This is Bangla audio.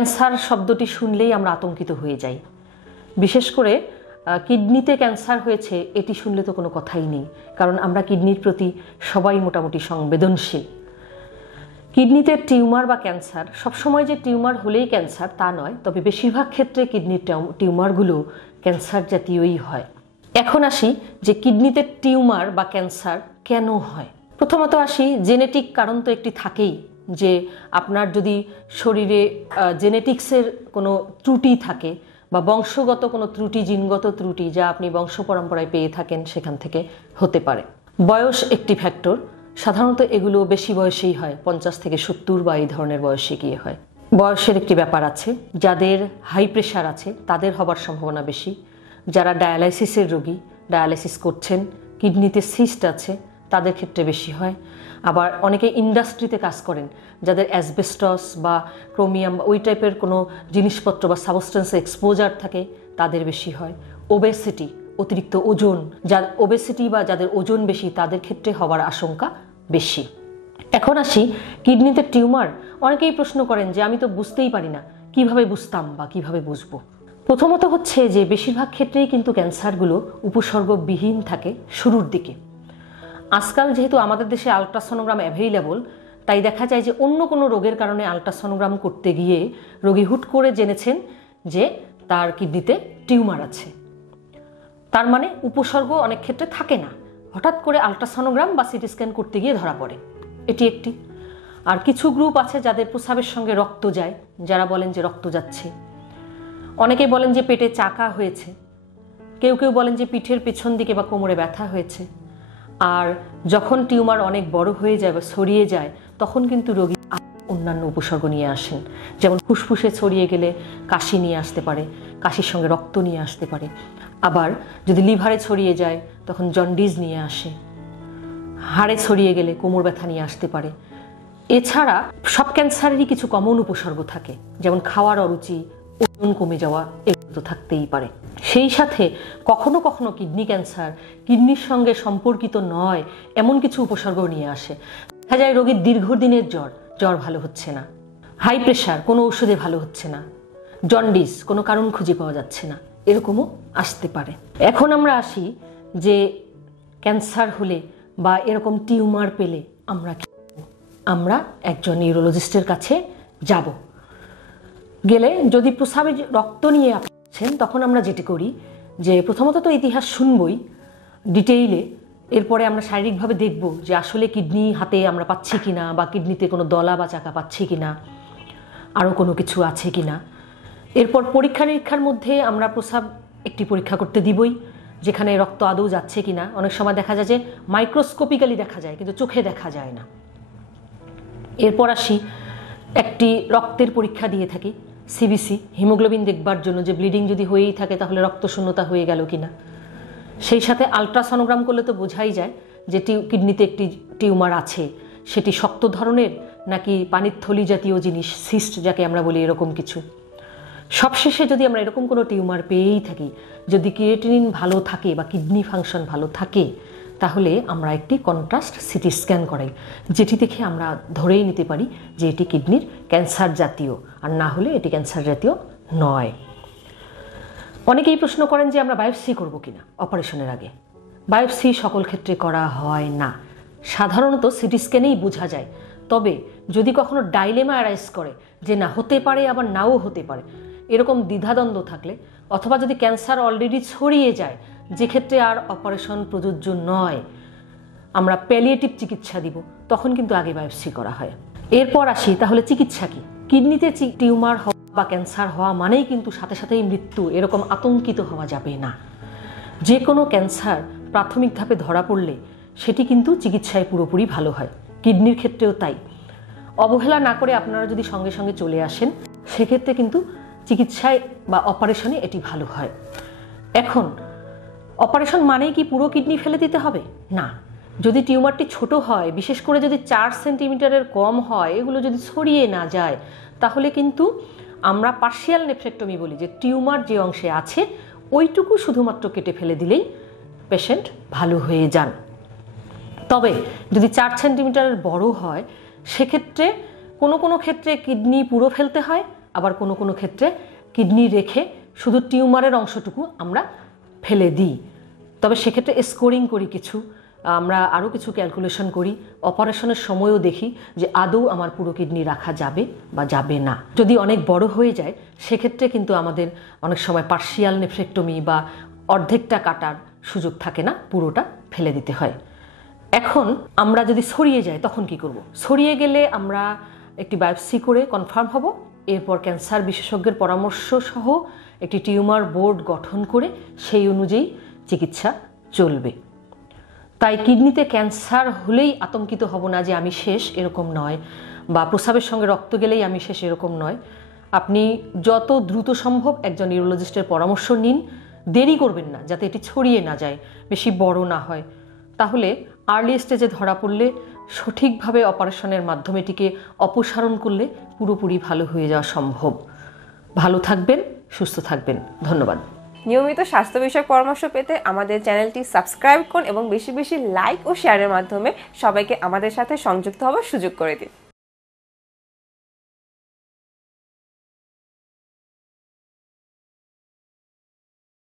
ক্যান্সার শব্দটি শুনলেই আমরা আতঙ্কিত হয়ে যাই। বিশেষ করে কিডনিতে ক্যান্সার হয়েছে এটি শুনলে তো কোনো কথাই নেই, কারণ আমরা কিডনির প্রতি সবাই মোটামুটি সংবেদনশীল। কিডনিতে টিউমার বা ক্যান্সার সবসময় যে টিউমার হলেই ক্যান্সার তা নয়, তবে বেশিরভাগ ক্ষেত্রে কিডনির টিউমারগুলো ক্যান্সার জাতীয়ই হয়। এখন আসি যে কিডনিতে টিউমার বা ক্যান্সার কেন হয়। প্রথমত আসি, জেনেটিক কারণ তো একটি থাকেই, যে আপনার যদি শরীরে জেনেটিক্সের কোনো ত্রুটি থাকে বা বংশগত কোনো ত্রুটি, জিনগত ত্রুটি যা আপনি বংশ পরম্পরায় পেয়ে থাকেন, সেখান থেকে হতে পারে। বয়স একটি ফ্যাক্টর, সাধারণত এগুলো বেশি বয়সেই হয়, 50 থেকে 70 বা এই ধরনের বয়সে গিয়ে হয়। বয়সের একটি ব্যাপার আছে, যাদের হাই প্রেশার আছে তাদের হবার সম্ভাবনা বেশি। যারা ডায়ালাইসিসের রোগী, ডায়ালাইসিস করছেন, কিডনিতে সিস্ট আছে, তাদের ক্ষেত্রে বেশি হয়। আবার অনেকে ইন্ডাস্ট্রিতে কাজ করেন, যাদের অ্যাসবেস্টস বা ক্রোমিয়াম বা ওই টাইপের কোনো জিনিসপত্র বা সাবস্টেন্সে এক্সপোজার থাকে, তাদের বেশি হয়। ওবেসিটি, অতিরিক্ত ওজন, ওবেসিটি বা যাদের ওজন বেশি তাদের ক্ষেত্রে হওয়ার আশঙ্কা বেশি। এখন আসি কিডনিতে টিউমার। অনেকেই প্রশ্ন করেন যে আমি তো বুঝতেই পারি না, কিভাবে বুঝতাম বা কিভাবে বুঝবো। প্রথমত হচ্ছে যে বেশিরভাগ ক্ষেত্রেই কিন্তু ক্যান্সারগুলো উপসর্গবিহীন থাকে শুরুর দিকে। আজকাল যেহেতু আমাদের দেশে আলট্রাসোনোগ্রাম অ্যাভেইলেবল, তাই দেখা যায় যে অন্য কোনো রোগের কারণে আলট্রাসোনোগ্রাম করতে গিয়ে রোগী হুট করে জেনেছেন যে তার কিডনিতে টিউমার আছে। তার মানে উপসর্গ অনেক ক্ষেত্রে থাকে না, হঠাৎ করে আলট্রাসোনোগ্রাম বা সিটি স্ক্যান করতে গিয়ে ধরা পড়ে, এটি একটি। আর কিছু গ্রুপ আছে যাদের প্রস্রাবের সঙ্গে রক্ত যায়, যারা বলেন যে রক্ত যাচ্ছে। অনেকে বলেন যে পেটে চাকা হয়েছে, কেউ কেউ বলেন যে পিঠের পেছন দিকে বা কোমরে ব্যথা হয়েছে। আর যখন টিউমার অনেক বড় হয়ে যায় বা ছড়িয়ে যায়, তখন কিন্তু রোগী অন্যান্য উপসর্গ নিয়ে আসেন, যেমন ফুসফুসে ছড়িয়ে গেলে কাশি নিয়ে আসতে পারে, কাশির সঙ্গে রক্ত নিয়ে আসতে পারে। আবার যদি লিভারে ছড়িয়ে যায় তখন জন্ডিস নিয়ে আসে, হাড়ে ছড়িয়ে গেলে কোমর ব্যথা নিয়ে আসতে পারে। এছাড়া সব ক্যান্সারেরই কিছু কমন উপসর্গ থাকে, যেমন খাওয়ার অরুচি, ওজন কমে যাওয়া, এগুলো তো থাকতেই পারে। সেই সাথে কখনো কখনো কিডনি ক্যান্সার কিডনির সঙ্গে সম্পর্কিত নয় এমন কিছু উপসর্গ নিয়ে আসে। দেখা যায় রোগীর দীর্ঘদিনের জ্বর ভালো হচ্ছে না, হাই প্রেশার কোনো ওষুধে ভালো হচ্ছে না, জন্ডিস কোনো কারণ খুঁজে পাওয়া যাচ্ছে না, এরকমও আসতে পারে। এখন আমরা আসি যে ক্যান্সার হলে বা এরকম টিউমার পেলে আমরা একজন নিউরোলজিস্টের কাছে যাব। গেলে যদি প্রস্রাবে রক্ত নিয়ে আসছেন, তখন আমরা যেটি করি যে প্রথমত তো ইতিহাস শুনবই ডিটেইলে, এরপরে আমরা শারীরিকভাবে দেখব যে আসলে কিডনি হাতে আমরা পাচ্ছি কিনা, বা কিডনিতে কোনো দলা বা চাকা পাচ্ছি কিনা, আরও কোনো কিছু আছে কিনা। এরপর পরীক্ষা নিরীক্ষার মধ্যে আমরা প্রস্রাব একটি পরীক্ষা করতে দিবই, যেখানে রক্ত আদৌ যাচ্ছে কিনা। অনেক সময় দেখা যায় যে মাইক্রোস্কোপিক্যালি দেখা যায়, কিন্তু চোখে দেখা যায় না। এরপর আসি একটি রক্তের পরীক্ষা দিয়ে থাকি, সিবিসি, হিমোগ্লোবিন দেখবার জন্য যে ব্লিডিং যদি হয়েই থাকে তাহলে রক্ত শূন্যতা হয়ে গেল কিনা। সেই সাথে আলট্রাসোনোগ্রাম করলে তো বোঝাই যায় যে কিডনিতে একটি টিউমার আছে, সেটি শক্ত ধরনের নাকি পানির থলি জাতীয় জিনিস, সিস্ট যাকে আমরা বলি, এরকম কিছু। সবশেষে যদি আমরা এরকম কোনো টিউমার পেয়েই থাকি, যদি ক্রিয়েটিনিন ভালো থাকে বা কিডনি ফাংশন ভালো থাকে, তাহলে আমরা একটি কন্ট্রাস্ট সিটি স্ক্যান করাই, যেটি দেখে আমরা ধরেই নিতে পারি যে এটি কিডনির ক্যান্সার জাতীয়, আর না হলে এটি ক্যান্সার জাতীয় নয়। অনেকেই প্রশ্ন করেন যে আমরা বায়োপসি করব কিনা অপারেশনের আগে। বায়োপসি সকল ক্ষেত্রে করা হয় না, সাধারণত সিটি স্ক্যানেই বোঝা যায়। তবে যদি কখনো ডাইলেমা অ্যারাইজ করে যে না হতে পারে আবার নাও হতে পারে, এরকম দ্বিধাদ্বন্দ্ব থাকলে, অথবা যদি ক্যান্সার অলরেডি ছড়িয়ে যায়, যে ক্ষেত্রে আর অপারেশন প্রযোজ্য নয়, আমরা প্যালিয়েটিভ চিকিৎসা দিব, তখন কিন্তু আগে বায়োপসি করা হয়। এরপর আসি তাহলে চিকিৎসা কি। কিডনিতে টিউমার হওয়া বা ক্যান্সার হওয়া মানেই কিন্তু সাথে সাথেই মৃত্যু, এরকম আতঙ্কিত হওয়া যাবে না। যে কোনো ক্যান্সার প্রাথমিক ধাপে ধরা পড়লে সেটি কিন্তু চিকিৎসায় পুরোপুরি ভালো হয়, কিডনির ক্ষেত্রেও তাই। অবহেলা না করে আপনারা যদি সঙ্গে সঙ্গে চলে আসেন, সেক্ষেত্রে কিন্তু চিকিৎসায় বা অপারেশনে এটি ভালো হয়। এখন অপারেশন মানেই কি পুরো কিডনি ফেলে দিতে হবে? না। যদি টিউমারটি ছোট হয়, বিশেষ করে যদি 4 সেন্টিমিটারের কম হয়, এগুলো যদি ছড়িয়ে না যায়, তাহলে কিন্তু আমরা পার্শিয়াল নেফ্রেক্টমি বলি, যে টিউমার যে অংশে আছে ওইটুকু শুধুমাত্র কেটে ফেলে দিলেই পেশেন্ট ভালো হয়ে যান। তবে যদি 4 সেন্টিমিটারের বড় হয়, সেক্ষেত্রে কোনো কোনো ক্ষেত্রে কিডনি পুরো ফেলতে হয়, আবার কোনো কোনো ক্ষেত্রে কিডনি রেখে শুধু টিউমারের অংশটুকু আমরা ফেলে দিই। তবে সেক্ষেত্রে স্কোরিং করি কিছু, আমরা আরও কিছু ক্যালকুলেশন করি, অপারেশনের সময়ও দেখি যে আদৌ আমার পুরো কিডনি রাখা যাবে বা যাবে না। যদি অনেক বড় হয়ে যায় সেক্ষেত্রে কিন্তু আমাদের অনেক সময় পার্শিয়াল নেফ্রেক্টমি বা অর্ধেকটা কাটার সুযোগ থাকে না, পুরোটা ফেলে দিতে হয়। এখন আমরা যদি ছড়িয়ে যাই তখন কি করব? ছড়িয়ে গেলে আমরা একটি বায়োপসি করে কনফার্ম হব, এরপর ক্যান্সার বিশেষজ্ঞের পরামর্শ সহ একটি টিউমার বোর্ড গঠন করে সেই অনুযায়ী চিকিৎসা চলবে। তাই কিডনিতে ক্যান্সার হলেই আতঙ্কিত হব না যে আমি শেষ, এরকম নয়, বা প্রস্রাবের সঙ্গে রক্ত গেলেই আমি শেষ, এরকম নয়। আপনি যত দ্রুত সম্ভব একজন নিউরোলজিস্টের পরামর্শ নিন, দেরি করবেন না যাতে এটি ছড়িয়ে না যায়, বেশি বড় না হয়। তাহলে আর্লি স্টেজে ধরা পড়লে সঠিকভাবে অপারেশনের মাধ্যমে এটিকে অপসারণ করলে পুরোপুরি ভালো হয়ে যাওয়া সম্ভব। ভালো থাকবেন, সুস্থ থাকবেন। ধন্যবাদ। নিয়মিত স্বাস্থ্য বিষয়ক পরামর্শ পেতে আমাদের চ্যানেলটি সাবস্ক্রাইব করুন এবং বেশি বেশি লাইক ও শেয়ারের মাধ্যমে সবাইকে আমাদের সাথে সংযুক্ত হওয়ার সুযোগ করে দিন।